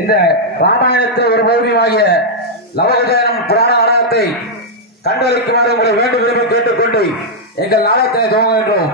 இந்த ராமாயணத்தை ஒரு பகுதியாகிய லவகஜானம் புராண நாடகத்தை கண்டளிக்குமாறு உங்களை வேண்டும் விரும்பி கேட்டுக்கொண்டு எங்கள் நாடகத்தை துவங்குகின்றோம்.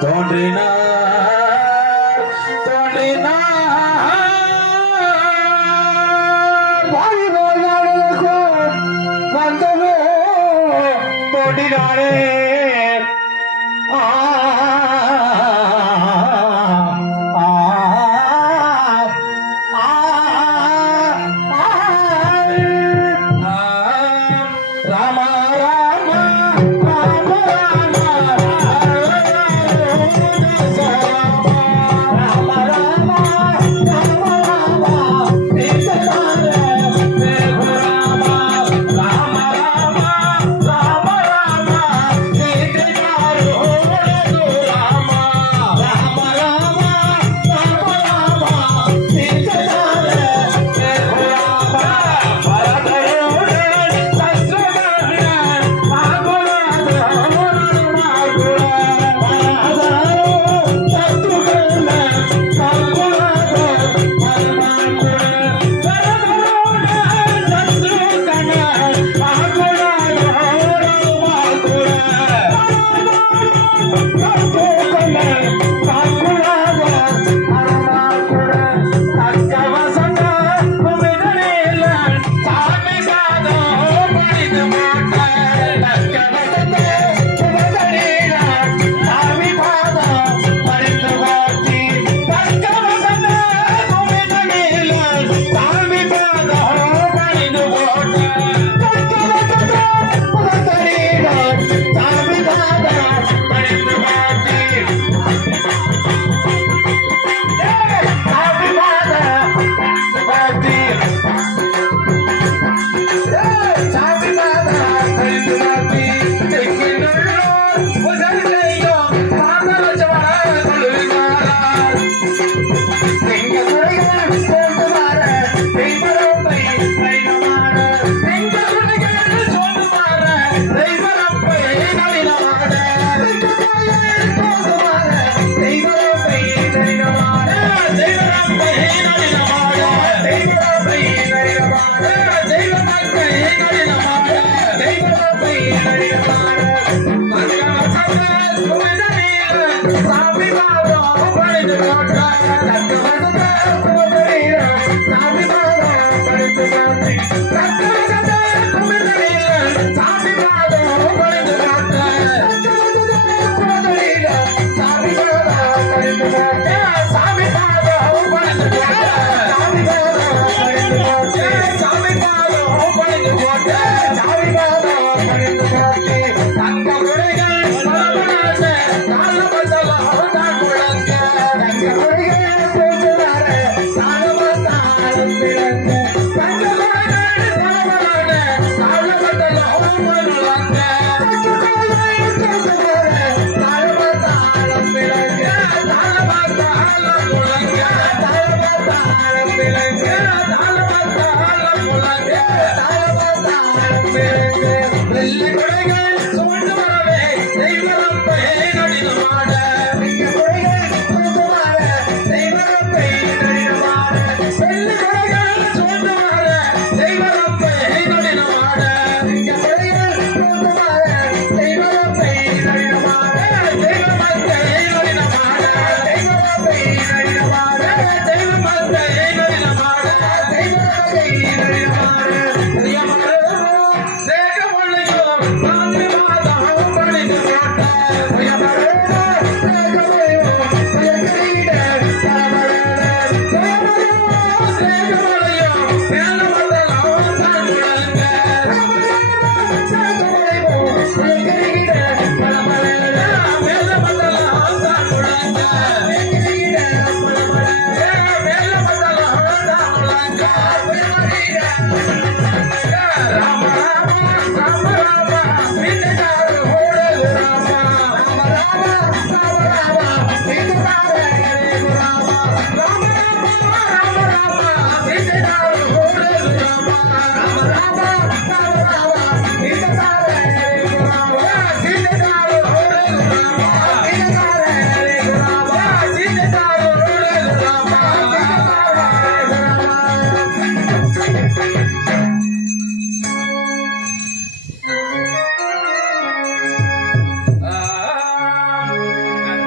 தோன்றினார் வந்ததோ தோன்றினாரே ராமா ராமா ராமா தெய்வ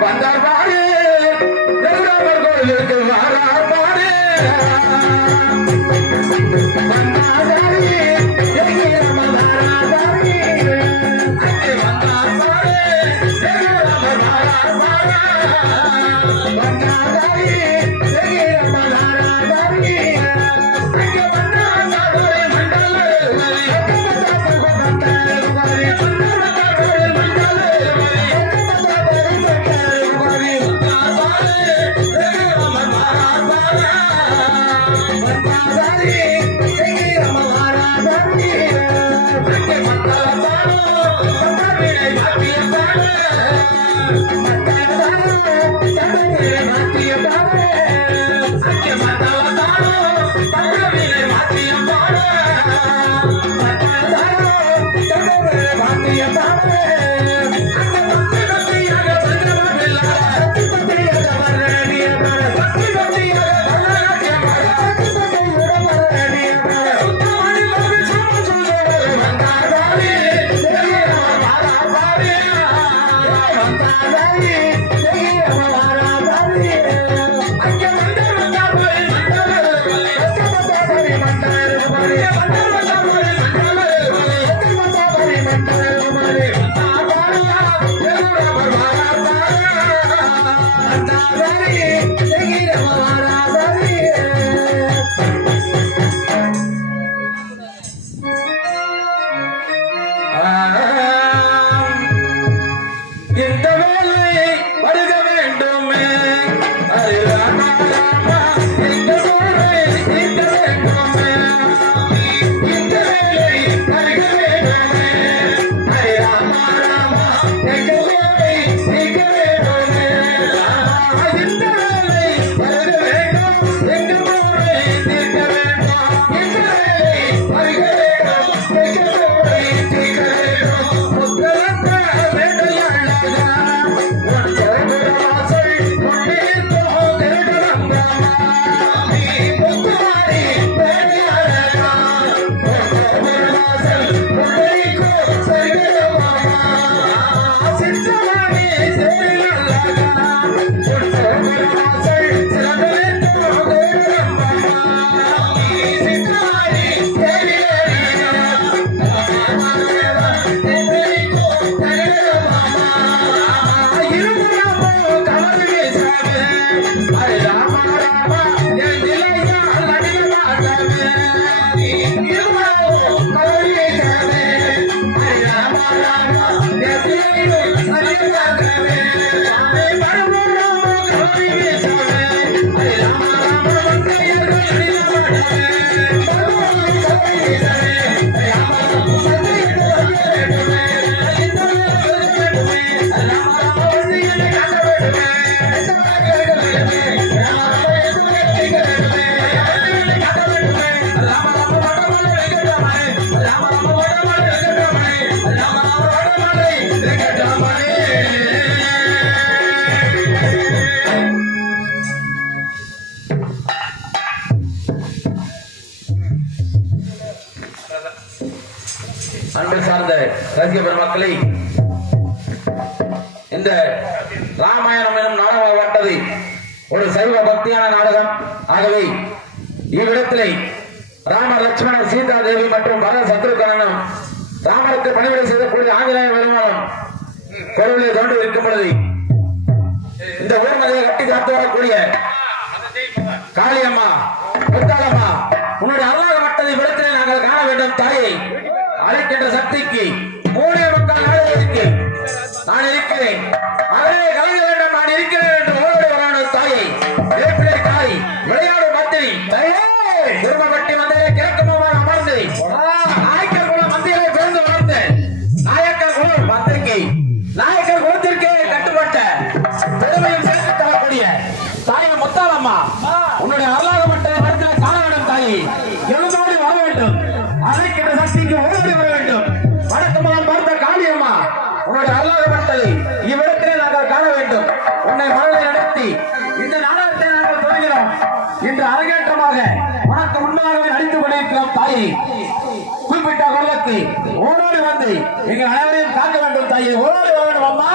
வந்தார் பாரு தேவராமர் கோயிலுக்கு வாரார் பாரு வந்தாரி எங்கே ரமதாரி அங்கே வந்தார் பாரு தேவராமர் வாரார் பாரு வந்தாரி எங்கே ரமதாரி அங்கே வந்தார் கோயில் மண்டல இந்த வேலை வருக வேண்டுமே ஹரி ராம ராமா இந்த வேலை இந்த வேண்டுமே இந்த வேலை வருக வேண்டுமே ஹரி ராம ராமா இந்த வேலை இந்த வேண்டுமே இந்த வேலை வருக வேண்டும் எங்க போரை தீர்க்க வேண்டும் இந்த வேலை வருக வேண்டும் எங்க போரை தீர்க்க வேண்டும் முத்தரத்த அன்பு சார்ந்த ரசிக பெருமக்களை, இந்த ராமாயணம் எனும் நாடகம் வட்டது ஒரு சைவ பக்தியான நாடகம். ஆகவே இவ்விடத்திலே ராமர், லட்சுமணர், சீதா தேவி மற்றும் பரத சத்ருகனும் ராமருக்கு பணிவிடை செய்யக்கூடிய ஆஞ்சநேய பெருமாளும் பொருளை தோன்றி இருக்கும் பொழுது இந்த ஊர்மலையை கட்டி காத்து வரக்கூடிய காளியம்மா, முத்தாளம்மா, உன்னுடைய அருளாக மட்டதை விடத்திலே நாங்கள் காண வேண்டும் தாயை. அழைக்கின்ற சக்திக்கு மூணே மக்கள் நாடுகளுக்கு நான் இருக்கிறேன், மகளே கலங்க வேண்டும், நான் இருக்கிறேன் என்று ஓடி வரான தாயை. வேப்பிலை தாய் விளையாடும் மந்திரி தாயே, திருமபட்டி மந்திரை கிழக்கமாக அமர்ந்து நாயக்கர் குல மந்திரை பிறந்து வளர்ந்த நாயக்கர் குலம் மந்திரிக்கு நாயக்கர் குலத்திற்கே கட்டுப்பட்ட பெருமையும் சேர்த்து தரக்கூடிய தாய் முத்தாளம்மா, உன்னுடைய அருளாக மட்டதை விடத்திலே காண வேண்டும் தாயை. எழுந்தோடி வர வேண்டும், அழைக்கின்ற சக்திக்கு ஓடி வர வேண்டும். வணக்கமாக பார்த்த காளியம்மா, உன்னுடைய அருளாகப்பட்டதை இவ்விடத்திலே நாங்கள் காண வேண்டும். உன்னை மனதை நடத்தி இந்த நாடகத்தை நாங்கள் தொடங்கினோம். இன்று அரங்கேற்றமாக உனக்கு முன்னாகவே நடித்துக் கொண்டிருக்கிறோம் தாயை. குறிப்பிட்ட குரலுக்கு ஓடோடி வந்து எங்கள் அனைவரையும் காக்க வேண்டும் தாயை. ஓடோடி வர வேண்டும் அம்மா.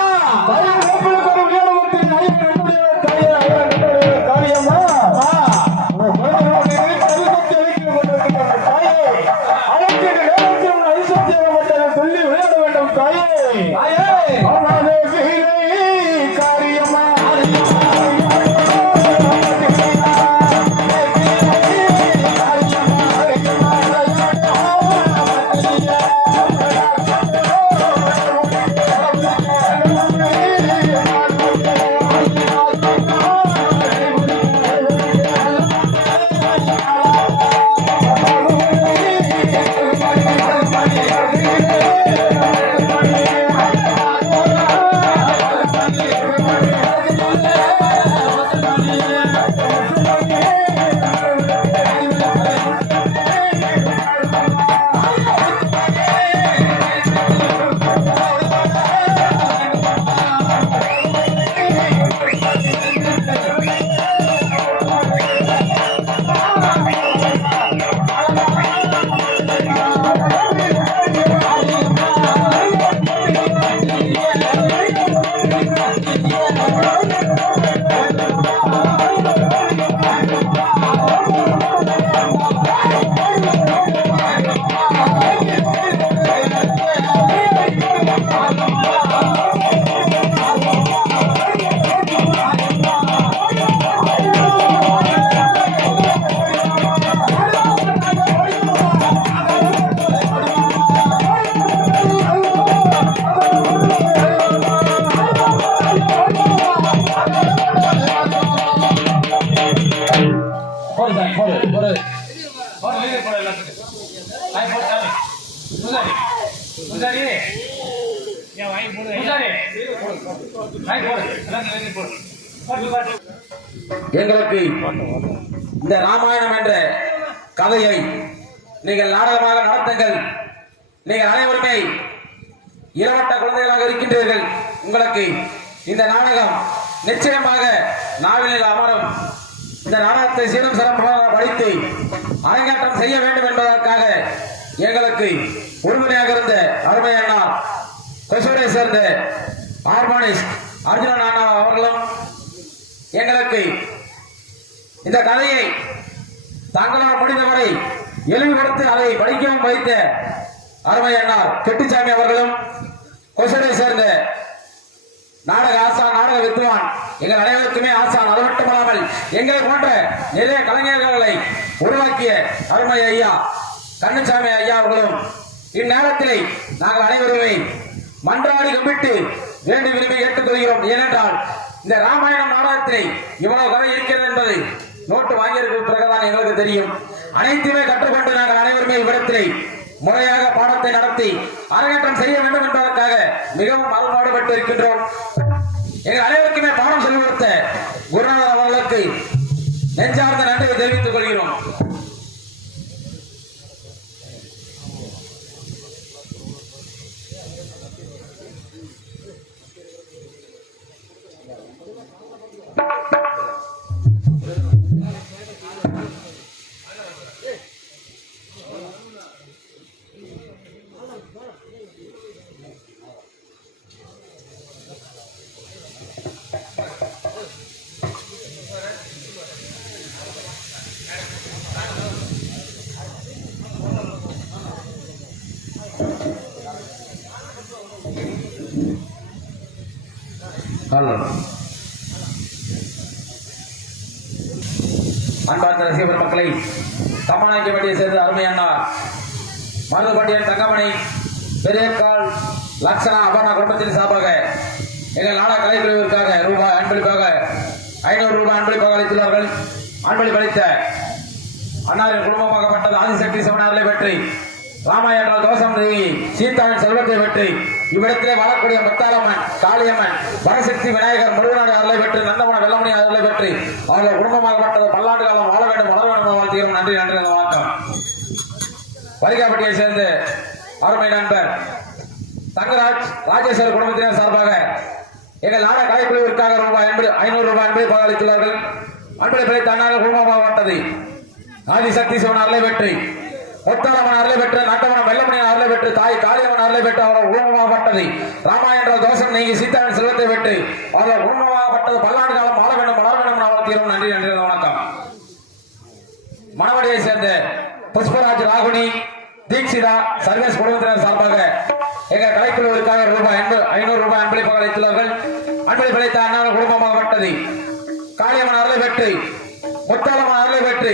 எங்களுக்கு இந்த ராமாயணம் என்ற கதையை நீங்கள் நாடகமாக நடத்துங்கள். நீங்கள் அனைவருமே இளவட்ட குழந்தைகளாக இருக்கின்றீர்கள். உங்களுக்கு இந்த நாடகம் நிச்சயமாக நாவலில் அமரும். இந்த நாடகத்தை சீரும் சிறப்பாக படித்து அரங்கேற்றம் செய்ய வேண்டும் என்பதற்காக எங்களுக்கு உறுதுணையாக இருந்த அருமை அண்ணா கொசூரை சேர்ந்த ஹார்மோனிஸ்ட் அர்ஜுனன் அண்ணா அவர்களும் எங்களுக்கு இந்த கதையை தங்களால் முடிந்தவரை எளிமைப்படுத்தி அதை படிக்கவும் வைத்த அருமை அண்ணா கெட்டிச்சாமி அவர்களும் கொசூரை சேர்ந்த நாடக ஆசான் நாடக வித்வான் எங்கள் அனைவருக்குமே ஆசான். அது மட்டுமல்லாமல் எங்களை போன்ற நிறைய கலைஞர்களை உருவாக்கிய அருமை ஐயா கண்ணசாமி ஐயா அவர்களும் இந்நேரத்திலே நாங்கள் அனைவருமே மன்றாடி கும்பிட்டு வேண்டி விரும்பி கேட்டுக்கொள்கிறோம். ஏனென்றால் இந்த ராமாயணம் நாடகத்திலே இவ்வளவு கதை இருக்கிறது என்பது நோட்டு வாங்கியிருக்கிற பிறகுதான் எங்களுக்கு தெரியும். அனைத்துமே கற்றுக்கொண்டு நாங்கள் அனைவருமே இவ்விடத்திலே முறையாக பாடத்தை நடத்தி அரங்கேற்றம் செய்ய வேண்டும் என்பதற்காக மிகவும் அருள்பாடுபட்டு இருக்கின்றோம். எங்கள் அனைவருக்குமே பாடம் சொல்லிக் கொடுத்த குருநாதர் அவர்களுக்கு நெஞ்சார்ந்த நன்றியை தெரிவித்துக் கொள்கிறோம். அன்பார்ந்த ரசிகர் மக்களை, கம்மாநாயக்கம்பட்டியை சேர்ந்த அருமை அண்ணா மருதுபாண்டியன் தங்கமணி பெரியக்கால் லட்சணா அபர்ணா குடும்பத்தின் சார்பாக எங்கள் நாடக கலைக்குழுவிற்காக ரூபாய் அன்பளிப்பாக 500 ரூபாய் அன்பளிப்பாக அளித்துள்ளார்கள். அன்பளிப்பு அளித்த அன்னாரின் குடும்பமாகப்பட்டது ஆதிசக்தி சிவனார்களை பற்றி ராமாயண தோசம் தேவி சீதாவின் செல்வத்தை பற்றி இவ்விடத்திலே வாழக்கூடிய முத்தாலம்மன் காளியம்மன் வரசக்தி விநாயகர் முருகனாடு அருளை பெற்று நந்தமன வெள்ளமணி அருளை பெற்று அவர்கள் குடும்பமாகப்பட்டது பல்லாண்டு காலம் வாழ வேண்டும் வளர வேண்டும் வாழ்த்துகிறோம். நன்றி நன்றி வணக்கம். வரிகாப்பட்டியை சேர்ந்த அருமை நண்பர் தங்கராஜ் ராஜேஸ்வர் குடும்பத்தினர் சார்பாக எங்கள் நாடக கலைக்குழுவிற்காக ரூபாய் 500 ரூபாய் அன்பளிப்பாக அளித்துள்ளார்கள். அன்பளிப்பை தன்னாக குடும்பமாகப்பட்டது ஆதிசக்தி சிவன் அருளை பெற்று முத்தாலம்மன் அருளை பெற்று நட்டமனம் வெள்ளமணி அருளை பெற்று தாய் காளியம்மன் அருளை பெற்று அவர்கள் குடும்பமாகப்பட்டது ராமாயண தோஷம் நீங்கி சீதாவின் செல்வத்தை பெற்று அவர்கள் குடும்பமாகப்பட்டது பல்லாண்டு காலம் வாழ வேண்டும் வளர வேண்டும் வாழ்த்துகிறோம். நன்றி நன்றி வணக்கம். மணவடியை சேர்ந்த புஷ்பராஜ் ராகுனி தீக்ஷிதா சர்வேஸ் குடும்பத்தினர் சார்பாக எங்கள் கலைக்குழுவிற்காக ரூபாய் 500 ரூபாய் அன்பளிப்பாக அளித்துள்ளார்கள். அன்பளிப்பு அளித்த அண்ணாவின் குடும்பமாகப்பட்டது காளியம்மன் அருளை பெற்று முத்தாலம்மன் அருளை பெற்று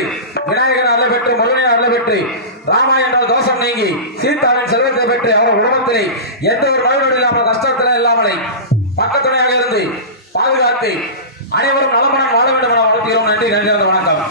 விநாயகர் அருளை பெற்று முருகனை அருளை பெற்று ராமாயண தோஷம் நீங்கி சீதாவின் செல்வத்தை பெற்று அவர் குடும்பத்திலே எந்த ஒரு நோயோடு இல்லாமல் கஷ்டத்தில இல்லாமலே பக்கத்துணையாக இருந்து பாதுகாத்து அனைவரும் நலமனம் வாழ வேண்டும் என வாழ்த்துகிறோம். நன்றி நன்றி வணக்கம்.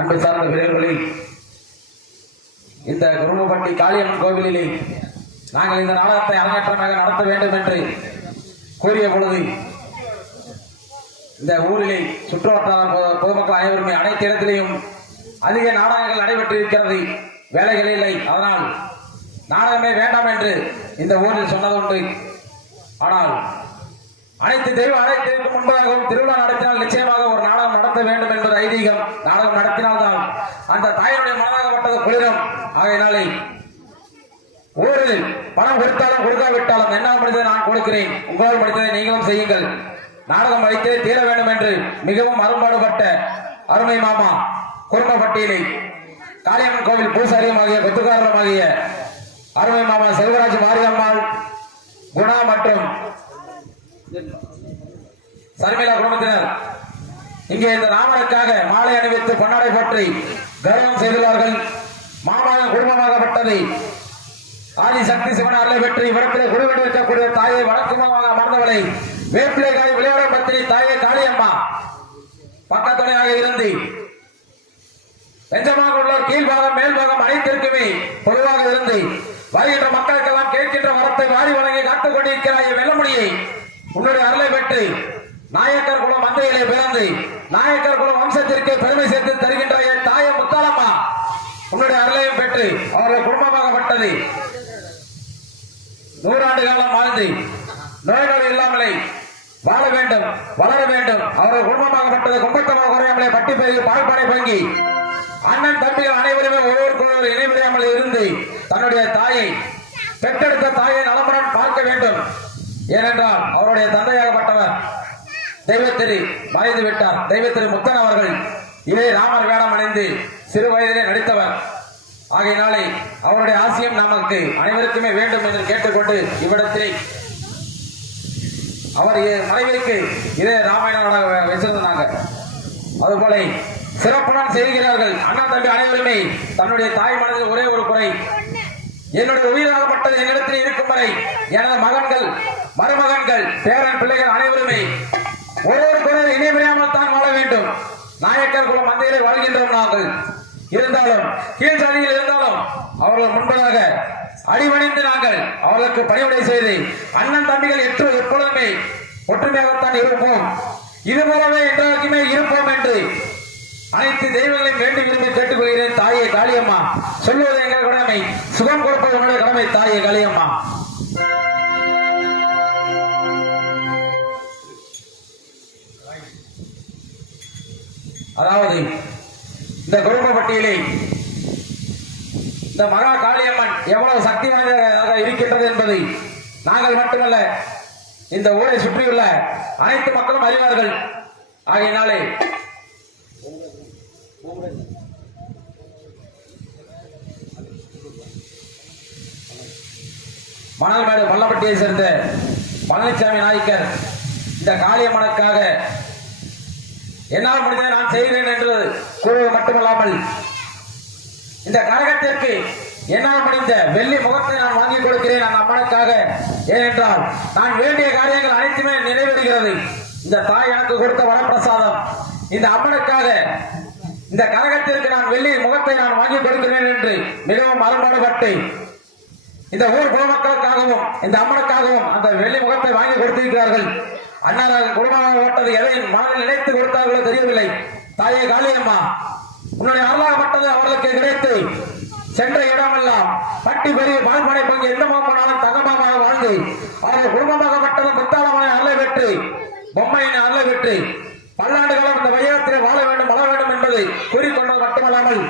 அன்பு சார்ந்த வீரர்களே, இந்த குருமப்பட்டி காளியம்மன் கோவிலிலே நாங்கள் இந்த நாடகத்தை அரங்கேற்றமாக நடத்த வேண்டும் என்று கூறிய பொழுது இந்த ஊரிலே சுற்றுவட்டார பொதுமக்கள் அனைவருமே அனைத்து இடத்திலேயும் அதிக நாடகங்கள் நடைபெற்றிருக்கிறது, வேலைகள் இல்லை, அதனால் நாடகமே வேண்டாம் என்று இந்த ஊரில் சொன்னதுண்டு. ஆனால் அனைத்து தெய்வ அனைத்திற்கு முன்பதாகவும் திருவிழா நடத்தினால் நிச்சயமாக ஒரு நாடகம் நடத்த வேண்டும் என்பது ஐதீகம். நாடகம் நடத்தினால்தான் அந்த தாயினுடைய மனதாகப்பட்டது குளிரும். ஆகையினாலே ஊரில் பணம் கொடுத்தாலும் கொடுக்காவிட்டாலும் என்ன முடிந்ததை நான் கொடுக்கிறேன், உங்களால் முடிந்ததை நீங்களும் செய்யுங்கள். நாடகம் வைத்தே தீர வேண்டும் என்று மிகவும் அரும்பாடுபட்ட அருமை மாமா குடும்பப்பட்டியலை காளியம்மன் கோவில் பூசாரியுமாகிய கொத்துக்காரமாகிய அருமை மாமா செல்வராஜ் மாரியம்மாள் குணா மற்றும் சர்மிளா குடும்பத்தினர் இங்கே இந்த ராமனுக்காக மாலை அணிவித்து பொன்னாடை பற்றி கௌரவம் செய்துள்ளார்கள். மாமாவின் குடும்பமாகப்பட்டதை ஆதி சக்தி சிவன் அருளை பெற்று இவ்விடத்திலே குருவிட்டு வைக்கக்கூடிய தாயை வழக்கமாக அமர்ந்தவளை வேப்பிலை காய் விளையாடும் பத்திரி தாயை காளியம்மா பக்கத்துணையாக இருந்து நெஞ்சமாக உள்ளோர் கீழ்பாகம் மேல்பாகம் அனைத்திற்குமே பொதுவாக இருந்து வருகின்ற மக்களுக்கெல்லாம் கேட்கின்ற வரத்தை வாரி வழங்கி காத்துக் கொண்டிருக்கிறாய் வெள்ளமுடியை உன்னுடைய அருளை பெற்று நாயக்கர் குலம் மந்தையிலே பிறந்து நாயக்கர் குலம் வம்சத்திற்கு பெருமை சேர்த்து தருகின்ற என் தாயை முத்தாலம்மா உன்னுடைய அருளையும் பெற்று அவர்கள் குடும்பமாகப்பட்டது 100 ஆண்டு காலம் வாழ்ந்து நோய் நொடி இல்லாமலே வாழ வேண்டும், வளர வேண்டும். அவர்கள் குடும்பமாகப்பட்டது கும்பத்தமாக குறையாமலே பட்டி பெருகி பால்பானை பங்கி அண்ணன் தம்பிகள் அனைவருமே ஒருவருக்கொருவர் இணைபிரியாமல் இருந்து தன்னுடைய தாயை பெற்றெடுத்த தாயை நலமுடன் பார்க்க வேண்டும். ஏனென்றால் அவருடைய தந்தையாகப்பட்டவர் தெய்வத்திரு மறைந்து விட்டார். தெய்வத்திரு முத்தன் அவர்கள் இதே ராமர் வேடம் அணிந்து சிறு வயதிலே நடித்தவர். ஆகையினாலே அவருடைய ஆசியம் நமக்கு அனைவருக்குமே வேண்டும் என்று கேட்டுக்கொண்டு இவ்விடத்திலே அவர் மறைவிற்கு இதே ராமாயணம் வச்சிருந்தாங்க. அதுபோல சிறப்புடன் செய்கிறார்கள். அண்ணா தம்பி அனைவருமே தன்னுடைய தாய் மனதில் ஒரே ஒரு குறை, என்னுடைய உயிராகப்பட்டது என்னிடத்தில் இருக்கும் வரை எனது மகன்கள் மருமகன்கள் பேரன் பிள்ளைகள் அனைவருமே ஒருவருக்கொருவர் இணைபிரியாமல் தான் வாழ வேண்டும். நாயக்கர் குலம் மந்தையிலே வாழ்கின்றோம். நாங்கள் இருந்தாலும் கீழ் சாதியில் இருந்தாலும் அவர்கள் முன்பதாக அடிபணிந்து நாங்கள் அவர்களுக்கு பணிவிடை செய்து அண்ணன் தம்பிகள் எப்பொழுதுமே ஒற்றுமையாகத்தான் இருப்போம். இது போலவே என்றாலுமே இருப்போம் என்று அனைத்து தெய்வங்களையும் வேண்டி விரும்பி கேட்டுக்கொள்கிறேன். தாயே காளியம்மா சொல்வது எங்கள் கடமை, சுகம் கொடுப்பது உங்களுடைய கடமை. தாயே காளியம்மா அதாவது இந்த குடும்ப பட்டியலை இந்த மகா காளியம்மன் எவ்வளவு சக்தி வாய்ந்ததாக இருக்கின்றது என்பதை நாங்கள் மட்டுமல்ல இந்த ஊரை சுற்றியுள்ள அனைத்து மக்களும் அறிவார்கள். ஆகையினாலே மணல்மேடு பள்ளப்பட்டியை சேர்ந்த பழனிசாமி நாயக்கர் இந்த காளியம்மனுக்காக என்னால் முடிந்ததை நான் செய்கிறேன் என்று கூறுவது மட்டுமல்லாமல் இந்த கழகத்திற்கு என்னால் முடிந்த வெள்ளி முகத்தை நான் வாங்கி கொடுக்கிறேன் அந்த அம்மனுக்காக. ஏனென்றால் நான் வேண்டிய காரியங்கள் அனைத்துமே நிறைவேறுகிறது. இந்த தாய் எனக்கு கொடுத்த வரப்பிரசாதம். இந்த அம்மனுக்காக இந்த கழகத்திற்கு நான் வெள்ளி முகத்தை நான் வாங்கி கொடுக்கிறேன் என்று மிகவும் அரும்பாடுபட்டு இந்த ஊர் பொதுமக்களுக்காகவும் இந்த அம்மனுக்காகவும் அந்த வெள்ளி முகத்தை வாங்கி கொடுத்திருக்கிறார்கள். அண்ணாராக குடும்பமாக ஓட்டது எதை மனதில் நினைத்து கொடுத்தார்களோ தெரியவில்லை. தாயே காளியம்மா உன்னுடைய அருளாகப்பட்டது அவர்களுக்கு கிடைத்து சென்ற இடமெல்லாம் பட்டி பெரிய பால்பானை பங்கு எந்த மாமனாலும் தங்கமாக வாழ்ந்து அவர்கள் குடும்பமாகப்பட்டது முத்தாளமான அருளை பெற்று பொம்மையினை அருளை பெற்று பல்லாண்டு காலம் இந்த வையகத்திலே வாழ வேண்டும் வளர வேண்டும் என்பதை கூறிக்கொண்டது மட்டுமல்லாமல்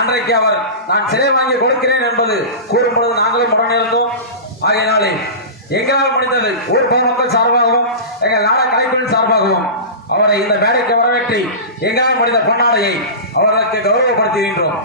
அன்றைக்கு அவர் நான் சிலை வாங்கி கொடுக்கிறேன் என்பது கூறும் பொழுது நாங்களும் உடனிருந்தோம். ஆகையினாலே எங்களால் முடிந்தது ஊர் பொதுமக்கள் சார்பாகவும் எங்கள் நாட கலைக்குழு சார்பாகவும் அவரை இந்த மேடைக்கு வரவேற்றி எங்களால் முடிந்த பொன்னாடையை அவர்களுக்கு கௌரவப்படுத்துகின்றோம்.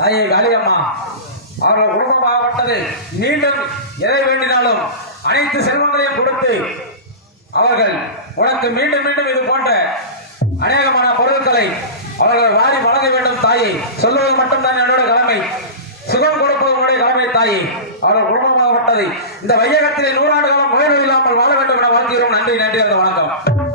தாயே காளியம்மா அவர்கள் குடும்பமாகப்பட்டது மீண்டும் எதை வேண்டினாலும் அனைத்து செல்வங்களையும் கொடுத்து அவர்கள் உனக்கு மீண்டும் மீண்டும் இது போன்ற அநேகமான பொருட்களை அவர்கள் வாரி வழங்க வேண்டும். தாயை சொல்லுவது மட்டும்தான் என்னோட கடமை, சுகம் கொடுப்பது உங்களுடைய கடமை. தாயை அவர் குடும்பமாகப்பட்டது இந்த வையகத்திலே 100 ஆண்டு காலம் நோய் இல்லாமல் வாழ வேண்டும் என வாழ்கிறோம். நன்றி நன்றி அந்த வணக்கம்.